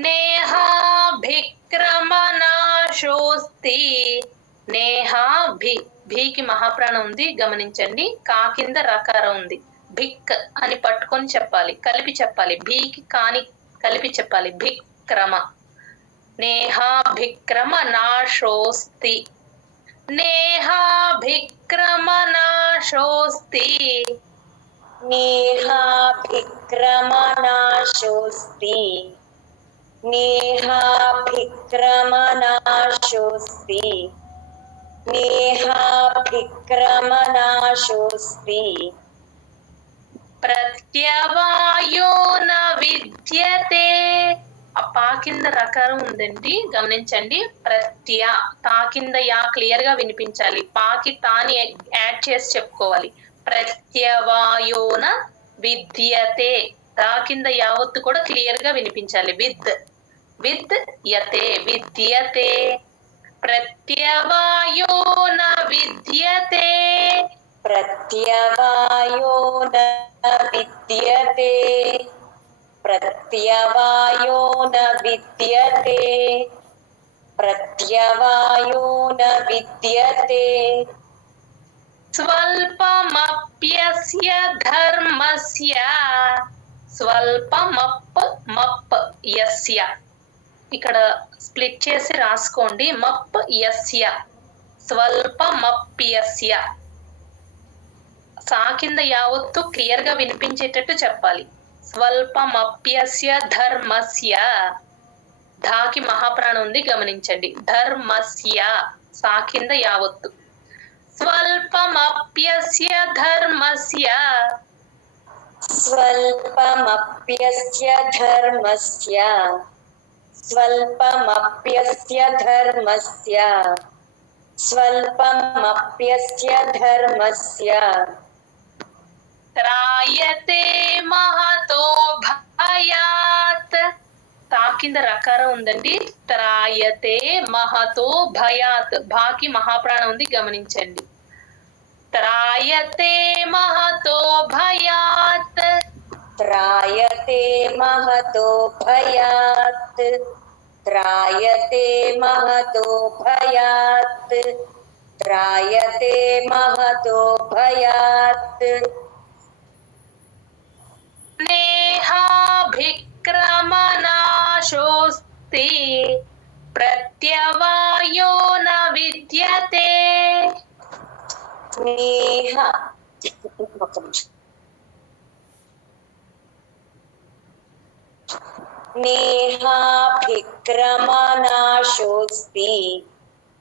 నేహాభిక్రమనాశోస్తి. నేహా భి, భీకి మహాప్రాణం ఉంది గమనించండి. కా కింద రకారం ఉంది. భిక్ అని పట్టుకొని చెప్పాలి, కలిపి చెప్పాలి. భీకి కాని కలిపి చెప్పాలి. భిక్రమ. నేహాభిక్రమనాశోస్తి. నేహాభిక్రమనాశోస్తి. నేహాభిక్రమనాశోస్తి. నేహాభిక్రమనాశోస్తి. నేహాభిక్రమనాశోస్తి. ప్రత్యవాయో న విద్యతే. ఆ పా కింద రకారం ఉందండి గమనించండి. ప్రత్య, తా కింద యా క్లియర్ గా వినిపించాలి. పాకి తాని యాడ్ చేసి చెప్పుకోవాలి. ప్రత్యవాయోన విద్యతే. తా కింద యావత్తు కూడా క్లియర్ గా వినిపించాలి. విత్ యతే, విద్యతే. ప్రత్యవాయో న విద్యతే. ప్రత్యవాయో న విద్యతే. ప్రత్యవాయో న విద్యతే. ప్రత్యవాయో న విద్యతే. స్వల్పమప్యస్య ధర్మస్య. స్వల్పమప్ యస్య. ఇక్కడ స్ప్లిట్ చేసి రాసుకోండి. మప్ యస్య, స్వల్పమప్యస్య. సా కింద యావత్తు క్లియర్ గా వినిపించేటట్టు చెప్పాలి. స్వల్పమప్యస్య ధర్మస్య. ధాకి మహాప్రాణం ఉంది గమనించండి. ధర్మస్య, సా కింద యావత్తు. స్వల్పమప్యస్య ధర్మస్య. స్వల్పమప్యస్య ధర్మస్య. స్వల్పమప్యస్య ధర్మస్య. స్వల్పమప్యస్య ధర్మస్య. త్రాయతే మహతో భయాత్. తా కింద రకారం ఉందండి. త్రాయతే మహతో భయాత్. భాకి మహాప్రాణం ఉంది గమనించండి. త్రాయతే మహతో భయాత్. త్రాయతే మహతో భయాత్. త్రాయతే మహతో భయాత్. త్రాయతే మహతో భయాత్. నేహాభిక్రమనాశోస్తి. ప్రత్యవాయో న విద్యతే. నేహాభిక్రమనాశోస్తి.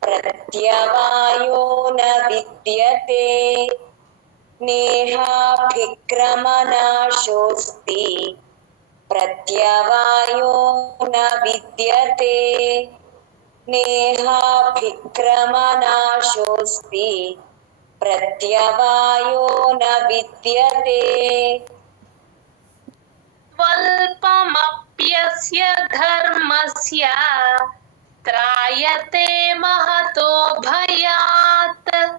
ప్రత్యవాయో న విద్యతే. నేహాభిక్రమనాశోస్తి. ప్రత్యవాయో న విద్యతే. నేహాభిక్రమనాశోస్తి. ప్రత్యవాయో న విద్యతే. స్వల్పమప్యస్య ధర్మస్య. త్రాయతే మహతో భయాత్.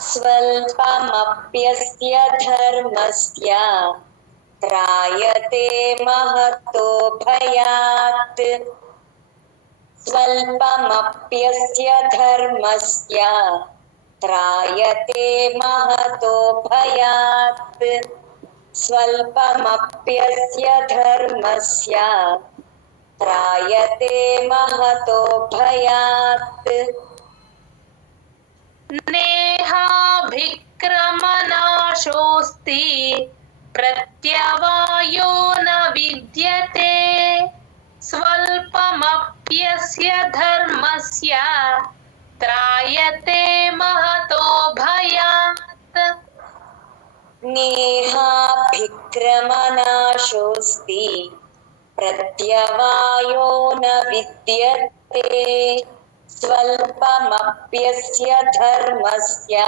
స్వల్పమప్యస్య ధర్మస్య. త్రాయతే మహతో భయాత్. స్వల్పమప్యస్య ధర్మస్య. త్రాయతే మహతో భయాత్. స్వల్పమప్యస్య ధర్మస్య. త్రాయతే మహతో భయాత్. నేహాభిక్రమనాశోస్తి. ప్రత్యవాయో న విద్యతే. స్వల్పమప్యస్య ధర్మస్య. త్రాయతే మహతో భయాత్. నేహాభిక్రమనాశోస్తి. ప్రత్యవాయో న విద్యతే. స్వల్పమప్యస్య ధర్మస్య.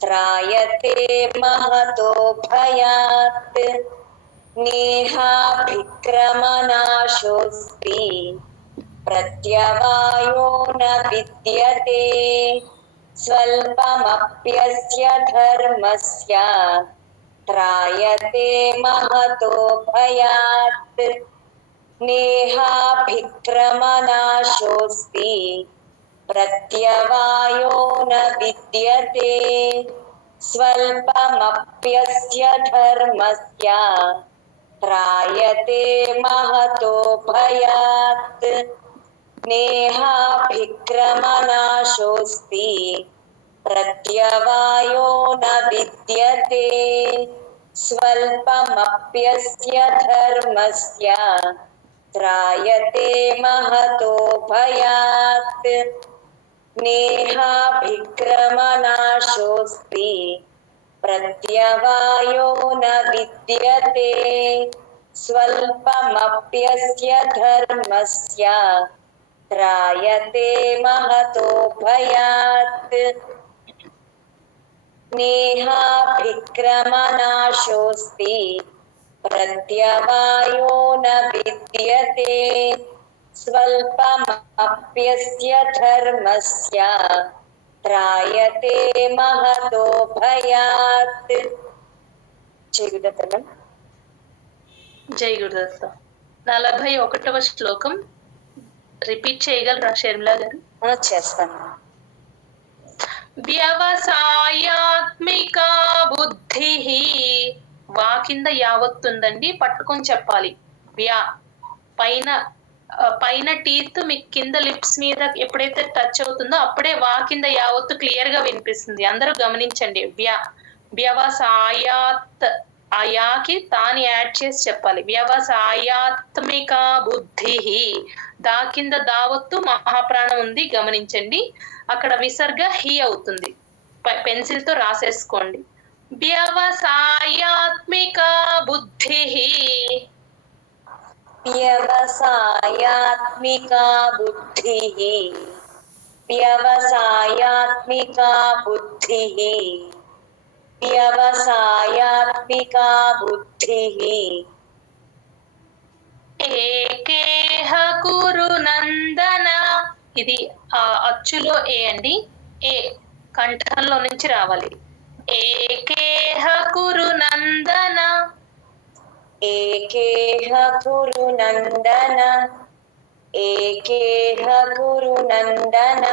త్రాయతే మహతో భయాత్. నేహాభిక్రమనాశోస్తి. ప్రత్యవాయో న విద్యతే. స్వల్పమప్యస్య ధర్మస్య. త్రాయతే మహతో భయాత్. नेहाभिक्रमनाशोऽस्ति प्रत्यवायो न विद्यते स्वल्पमप्यस्य धर्मस्य त्रायते महतो भयात् नेहाभिक्रमनाशोऽस्ति प्रत्यवायो न विद्यते स्वल्पमप्यस्य धर्मस्य त्रायते महतो भयात् नेहाभिक्रमनाशोऽस्ति प्रत्यवायो न विद्यते स्वल्पमप्यस्य धर्मस्य त्रायते महतो भयात् नेहाभिक्रमनाशोऽस्ति प्रत्यवायो न विद्यते स्वल्पमप्यस्य धर्मस्य त्रायते महतो भयात् जय गुरुदत्त। జై గురుదత్త. 41వ శ్లోకం రిపీట్ చేయగలరా షర్మిలా గారు? చేస్తాను. వ్యవసాయాత్మిక బుద్ధి. వా కింద యావత్తుందండి, పట్టుకొని చెప్పాలి. వ్యా పైన టీత్ మీ కింద లిప్స్ మీద ఎప్పుడైతే టచ్ అవుతుందో అప్పుడే వా కింద యావత్తు క్లియర్ గా వినిపిస్తుంది. అందరూ గమనించండి. వ్యవసాయాత్, ఆ యాకి తాని యాడ్ చేసి చెప్పాలి. వ్యవసాయాత్మిక బుద్ధి. దా కింద దావత్తు మహాప్రాణం ఉంది, గమనించండి. అక్కడ విసర్గ హి అవుతుంది. పెన్సిల్ తో రాసేసుకోండి. వ్యవసాయాత్మిక బుద్ధి. व्यवसायात्मिका बुद्धिः व्यवसायात्मिका बुद्धिः व्यवसायात्मिका बुद्धिः ఏకేహ కురు నందన. ఇది అచ్చులో ఏ అండి, ఏ కంఠంలో నుంచి రావాలి. ఏకేహ కురు నందన. एकेह कुरु नन्दन एकेह कुरु नन्दन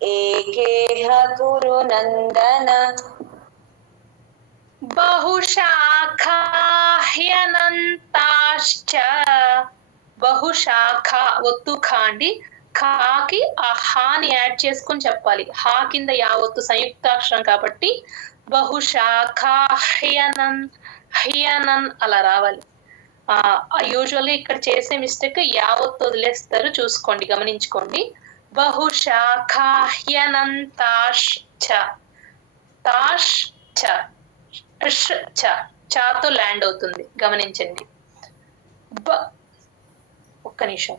एकेह कुरु नन्दन బహుశాఖాహ్యనంతాశ్చ. బహుశాఖ ఒత్తు ఖా అండి. ఖాకి ఆ హాని యాడ్ చేసుకుని చెప్పాలి. హా కింద యావత్తు సంయుక్తాక్షరం కాబట్టి బహుశాఖాహ్యనన్ హ్యనన్ అలా రావాలి. యూజువల్లీ ఇక్కడ చేసే మిస్టేక్ యావత్తు వదిలేస్తారు, చూసుకోండి, గమనించుకోండి. బహుశాఖాహ్యనంతాశ్చ. తాష్ చ, చాతో ల్యాండ్ అవుతుంది, గమనించండి. ఒక్క నిమిషం.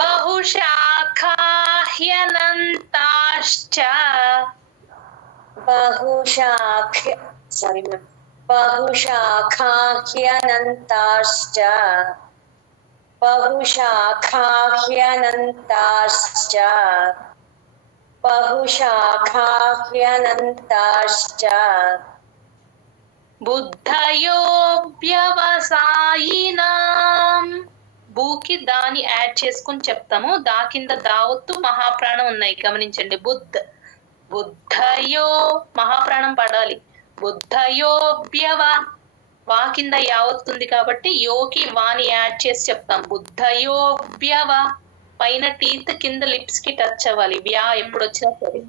బహుశాఖాహ్యనంతాశ్చ. बहुशाखाह्यनन्ताश्च बहुशाखाह्यनन्ताश्च बहुशाखाह्यनन्ताश्च బుద్ధయో వ్యవసాయినాం. బూకి దాని యాడ్ చేసుకుని చెప్తాము. దా కింద దావత్తు మహాప్రాణం ఉన్నాయి, గమనించండి. బుద్ధయో మహాప్రాణం పడాలి. బుద్ధయో వా కింద యావత్తుంది కాబట్టి యోకి వాని యాడ్ చేసి చెప్తాం. బుద్ధయో పైన టీత్ కింద లిప్స్ కి టచ్ అవ్వాలి. వ్యా ఎప్పుడు వచ్చినా సరే.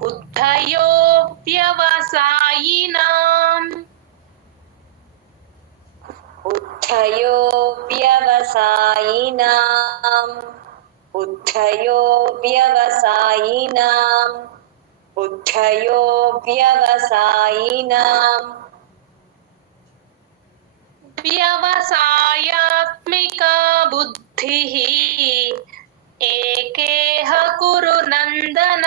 బుద్ధయో వ్యవసాయినాం. बुद्धयो व्यवसायिनां बुद्धयो व्यवसायिनां बुद्धयो व्यवसायिनां వ్యవసాయాత్మికా బుద్ధిః ఏకేహ కురు నందన.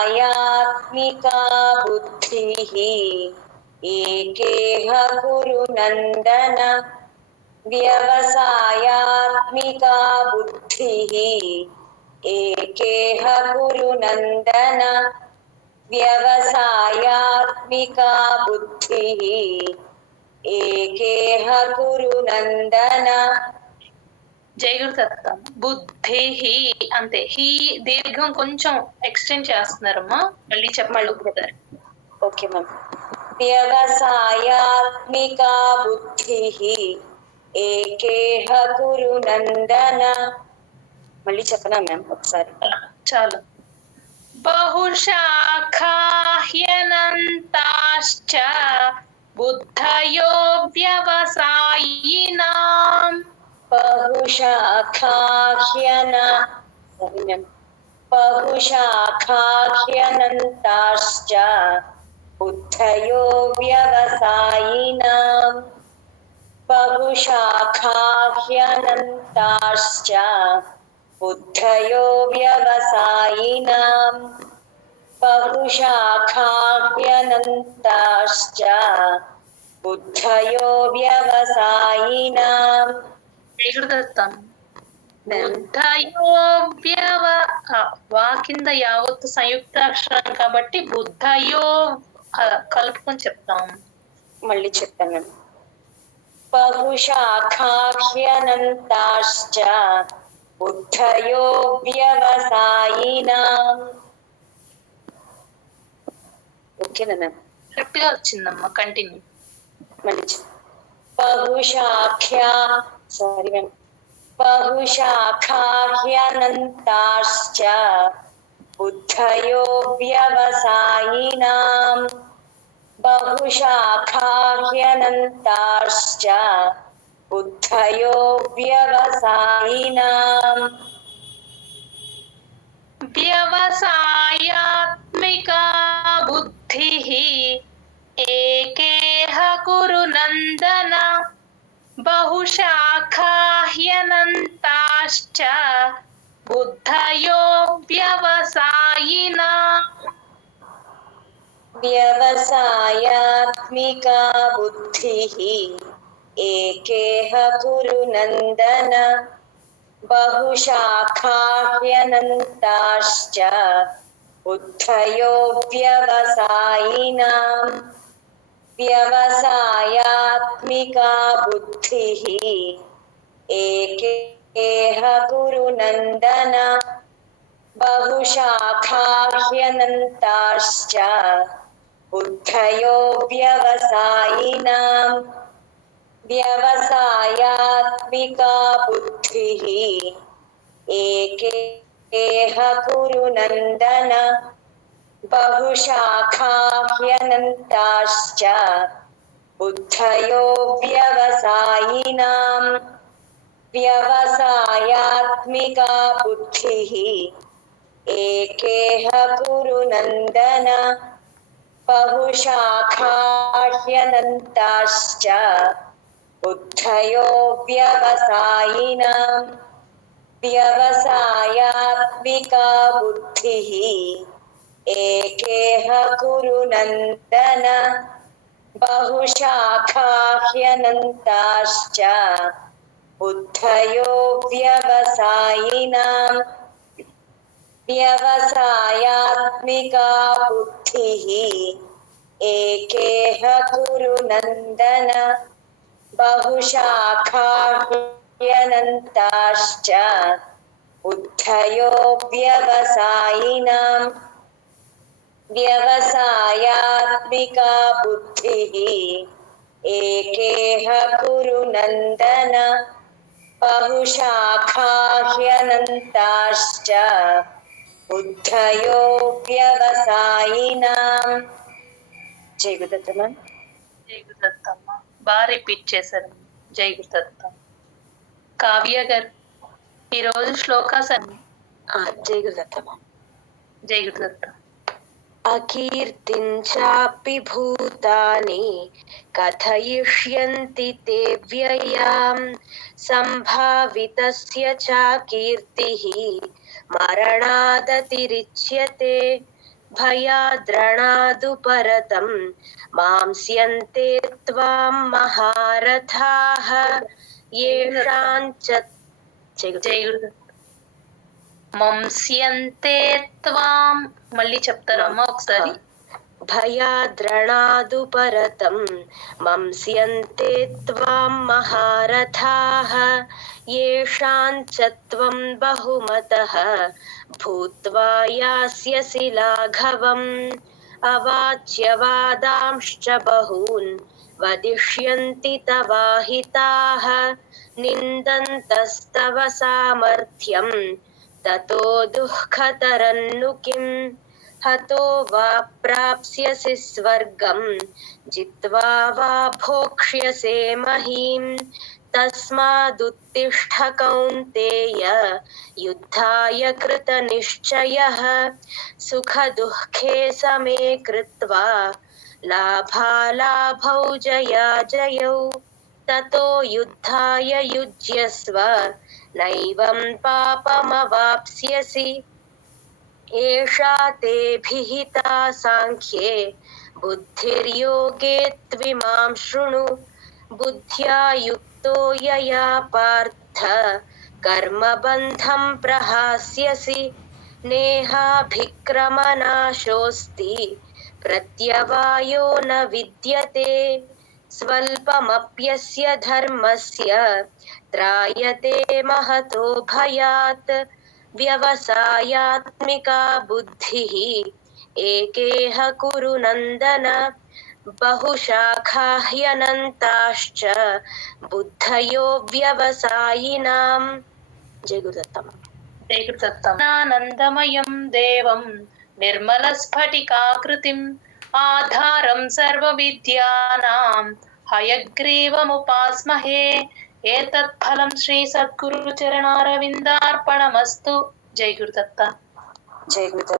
व्यवसायात्मिका बुद्धिः एकेह कुरु नन्दन व्यवसायात्मिका बुद्धिः एकेह कुरु नन्दन व्यवसायात्मिका बुद्धिः एकेह कुरु नन्दन జై గురుదత్త. బుద్ధి అంతే. హీ దీర్ఘం కొంచెం ఎక్స్టెండ్ చేస్తున్నారమ్మా, మళ్ళీ చెప్పండి ఒకసారి. Okay ma'am. వ్యవసాయాత్మికా బుద్ధిః ఏకేహ కురు నందన. మళ్ళీ చెప్పనా మ్యామ్ ఒకసారి? చాలు. బహుశాఖాహ్యనంతాశ్చ బుద్ధయో వ్యవసాయినాం. బహుశాఖాహ్యనంతాశ్చ బుద్ధయో వ్యవసాయినాం. బహుశాఖాహ్యనంతాశ్చ బుద్ధయో వ్యవసాయినాం. బహుశాఖాహ్యనంతాశ్చ బుద్ధయో వ్యవసాయినాం. జయగురుదత్తం. బుద్ధయో వా కింద యావత్తు సంయుక్త అక్షరం కాబట్టి బుద్ధయో కలుపుకొని చెప్తాం. మళ్ళీ చెప్తాను. బహుశాఖాహ్యనంతాశ్చ బుద్ధయో వ్యవసాయినాం. ఓకేనా మ్యామ్? కరెక్ట్ గా వచ్చిందమ్మా, కంటిన్యూ. మళ్ళీ బహుశాఖాహ్యనంతాశ్చ బుద్ధయో వ్యవసాయినాం. బహుశాఖాహ్యనంతాశ్చ బుద్ధయో వ్యవసాయినాం. వ్యవసాయాత్మికా బుద్ధిః ఏకేహ కురు నందన. బహుశాఖాహ్యనంతాశ్చ బుద్ధయో వ్యవసాయినాం. వ్యవసాయాత్మికా బుద్ధిః ఏకేహ కురు నందన. బహుశాఖాహ్యనంతాశ్చ బుద్ధయో వ్యవసాయినాం. వ్యవసాయాత్మికా బుద్ధిః ఏకేహ కురు నందన. బహుశాఖాహ్యనంతాశ్చ బుద్ధయో వ్యవసాయినాం. వ్యవసాయాత్మికా బుద్ధిః ఏకేహ కురు నందన. బహుశాఖాహ్యనంతాశ్చ బుద్ధయో వ్యవసాయినాం. వ్యవసాయాత్మికా బుద్ధిః ఏకేహ కురు నందన. బహుశాఖాహ్యనంతాశ్చ బుద్ధయో వ్యవసాయినాం. వ్యవసాయాత్మికా బుద్ధిః ఏకేహ కురు నందన. బహుశాఖాహ్యనంతాశ్చ బుద్ధయో వ్యవసాయినాం. వ్యవసాయాత్మికా బుద్ధిః ఏకేహ కురు నందన. బహుశాఖాహ్యనంతాశ్చ బుద్ధయో వ్యవసాయినాం. వ్యవసాయాత్మికా బుద్ధిః ఏకేహ కురు నందన. బహుశాఖాహ్యనంతాశ్చ బుద్ధయో వ్యవసాయినాం. జై గురుదత్త. జై గురుదత్తమ్మ. బాగా రిపీట్ చేశారు. జై గురుదత్త. కావ్య గారు ఈరోజు శ్లోకాస్ అన్ని. జై గురుదత్త. జై గురుదత్త. అకీర్తిం చాపి భూతాని కథయిష్యంతి తే వ్యయాం. సంభావితస్య చాకీర్తిః మరణాదతిరిచ్యతే. భయాద్రణాదు పరతం మాంస్యంతే త్వాం మహారథాః. యేషాం చ. జై గురుదత్త. మంస్యంతే త్వాం. మళ్ళీ చెప్తారమ్మా ఒకసారి. భయాద్రణాదుపరతం మంస్యంతే త్వాం మహారథాః యేషాం చ త్వం బహుమతః భూత్వా యాస్యసి లాఘవం అవాచ్యవాదాంశ్చ బహూన్ వదిష్యంతి తవాహితాః నిందంతస్తవ సామర్థ్యం తతో దుఃఖతరన్ను కిం హతో వా ప్రాప్స్యసి స్వర్గం జిత్వా వా భోక్ష్యసే మహీం తస్మాదుత్తిష్ఠ కౌంతేయ యుద్ధాయ కృతనిశ్చయః సుఖదుఃఖే సమే కృత్వా లాభాలాభౌ జయాజయౌ తతో యుద్ధాయ యుజ్యస్వ నైవం పాపమవాప్స్యసి ఏషా తే భిహితా సాంఖ్యే బుద్ధిర్యోగే త్విమాం శృణు బుద్ధ్యా యుక్తో యయా పార్థ కర్మబంధం ప్రహాస్యసి నేహాభిక్రమనాశోస్తి ప్రత్యవాయో న విద్యతే స్వల్పమప్యస్య ధర్మస్య త్రాయతే మహతో భయాత్ వ్యవసాయాత్మికా బుద్ధిః ఏకేహ కురు నందన బహుశాఖాహ్యనంతాశ్చ బుద్ధయో వ్యవసాయినాం. జై గురుదత్తమ్మ. జై గురుదత్తమ్మ. ఆనందమయం దేవం నిర్మల స్ఫటికాకృతిం ఆధారం సర్వ విద్యానాం హయగ్రీవముపాస్మహే ఏతత్ ఫలం శ్రీ సద్గురు చరణారవిందార్పణమస్తు. జై గురుదత్త. జై గురుదత్త.